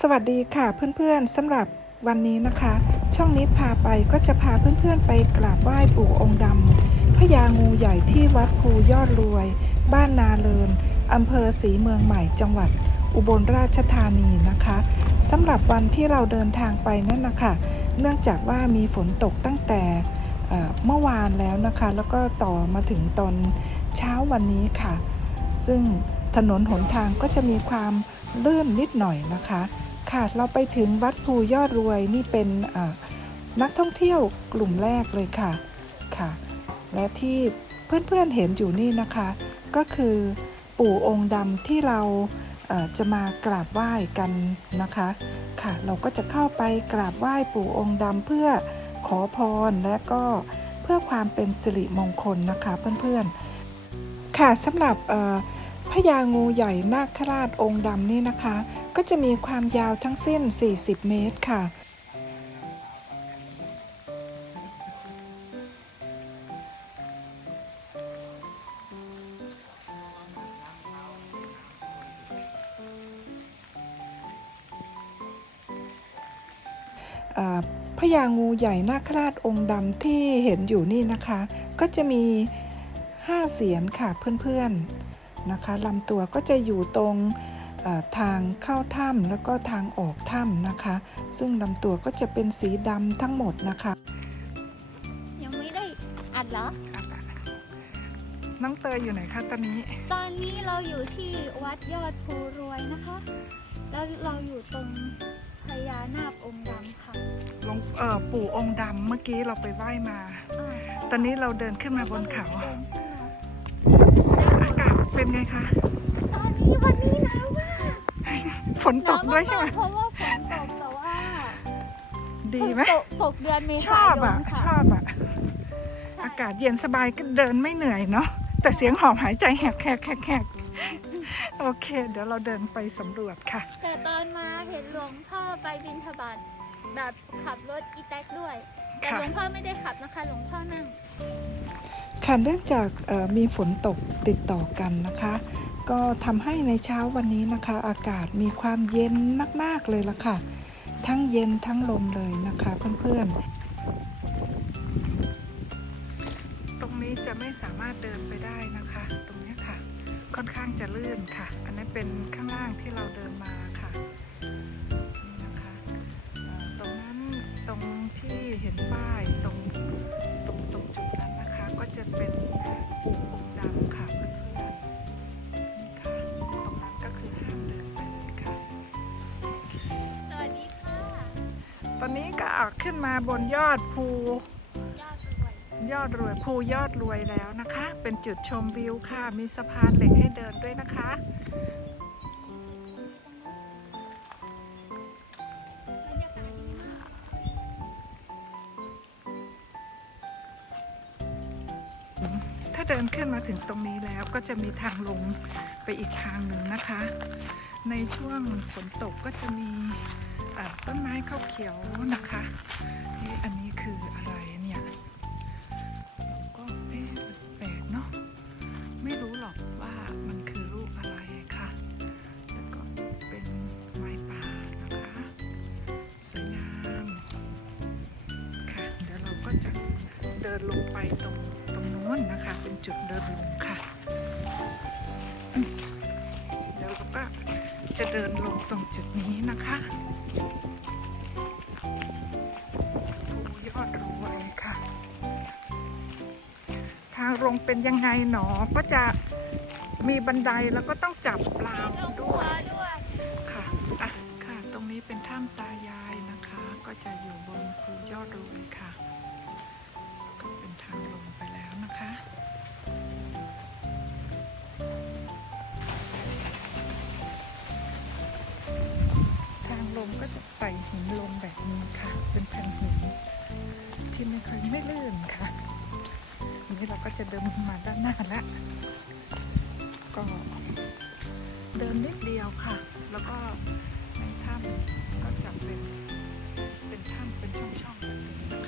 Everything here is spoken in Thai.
สวัสดีค่ะเพื่อนๆสำหรับวันนี้นะคะ ช่องนี้พาไปก็จะพาเพื่อนๆไปกราบไหว้ปู่องค์ดำพญางูใหญ่ที่วัดภูยอดรวย บ้านนาเลินอำเภอศรีเมืองใหม่จังหวัด อุบลราชธานีนะคะสำหรับวันที่เราเดินทางไปนั่นนะคะเนื่องจากว่ามีฝนตกตั้งแต่เอ่อเมื่อวานแล้วนะคะ แล้วก็ต่อมาถึงตอนเช้าวันนี้ค่ะ ซึ่งถนนหนทางก็จะมีความลื่นนิดหน่อยนะคะ ค่ะเราไปถึงวัดภูยอดรวยนี่เป็นนักท่องเที่ยวกลุ่มแรกเลยค่ะค่ะ และที่เพื่อนๆเห็นอยู่นี่นะคะ ก็คือปู่องค์ดำที่เราจะมากราบไหว้กันนะคะค่ะ เราก็จะเข้าไปกราบไหว้ปู่องค์ดำเพื่อขอพรและก็เพื่อความเป็นสิริมงคลนะคะเพื่อนๆค่ะสำหรับพญางูใหญ่นาคราชองค์ดำนี่นะคะ ก็จะมีความยาวทั้งสิ้น 40 เมตรค่ะ พญางูใหญ่นาคราชองค์ดำที่เห็นอยู่นี่นะคะ ก็จะมี 5 เสียนค่ะเพื่อนๆนะคะลำตัวก็จะอยู่ตรง ทางเข้าถ้ำแล้วก็ทางออกถ้ำนะคะ ซึ่งลำตัวก็จะเป็นสีดำทั้งหมดนะคะ ยังไม่ได้อัดเหรอ น้องเตยอยู่ไหนคะตอนนี้ ตอนนี้เราอยู่ที่วัดยอดภูรวยนะคะ แล้วเราอยู่ตรงพญานาคองค์ดำค่ะหลวงเอ่อปู่องค์ดำเมื่อกี้เราไปไหว้มา อ่าตอนนี้เราเดินขึ้นมาบนเขา ดินขึ้นมา อากาศเป็นไงคะ ตอนนี้วันนี้หนาวมากฝนตกด้วยใช่ไหมนาวากๆเพราะว่าฝนตกแต่ว่าดีไหมตกตกเดือนเมชษาอยบนอะค่ะชอบอะ อากาศเย็นสบายก็เดินไม่เหนื่อยเนาะแต่เสียงหอบหายใจแหกแหกแหกแหกโอเค เดี๋ยวเราเดินไปสำรวจค่ะ แต่ตอนมาเห็นหลวงพ่อไปบินทบาทแบบขับรถอีแท็กด้วย แต่ค่ะหลวงพ่อไม่ได้ขับนะคะ หลวงพ่อนั่งค่ะเนื่องจากเอ่อมีฝนตกติดต่อกันนะคะ ก็ทำให้ในเช้าวันนี้นะคะ อากาศมีความเย็นมาก ๆ เลยละค่ะ ทั้งเย็นทั้งลมเลยนะคะเพื่อนๆ ตรงนี้จะไม่สามารถเดินไปได้นะคะ ตรงนี้ค่ะ ค่อนข้างจะลื่นค่ะ อันนั้นเป็นข้างล่างที่เราเดินมาค่ะนี่นะคะตรงนั้นตรงที่เห็นป้ายตรง อนนี้ก็ขึ้นมาบนยอดภูยอดรวยภูยอดรวยแล้วนะคะ เป็นจุดชมวิวค่ะ มีสะพานเหล็กให้เดินด้วยนะคะ ถ้าเดินขึ้นมาถึงตรงนี้แล้วก็จะมีทางลงไปอีกทางหนึ่งนะคะ ในช่วงฝนตกก็จะมี ข้าวเขียวนะคะนี่อันนี้คืออะไรเนี่ยเราก็เอ๊ะแปลกเนาะไม่รู้หรอกว่ามันคือรูปอะไรค่ะ แต่ก็เป็นไม้ป่านะคะ สวยงามค่ะ เดี๋ยวเราก็จะเดินลงไปตรงตรงนู้นนะคะ เป็นจุดเดินลงค่ะเดี๋ยวเราก็จะเดินลงตรงจุดนี้นะคะ ลงเป็นยังไงหนอ ก็จะมีบันไดแล้วก็ต้องจับปลาด้วยด้วยค่ะอะค่ะ ตรงนี้เป็นถ้ำตายายนะคะ ก็จะอยู่บนภูยอดรวยค่ะ ก็เป็นทางลงไปแล้วนะคะทางลงก็จะไต่หินลงแบบนี้ค่ะ เป็นแผ่นหินที่ไม่เคยไม่ลื่นค่ะ ทีนี้เราก็จะเดินมาด้านหน้าละก็เดินนิดเดียวค่ะ แล้วก็ในถ้ำก็จะเป็นเป็นถ้ำเป็นช่องๆแบบนี้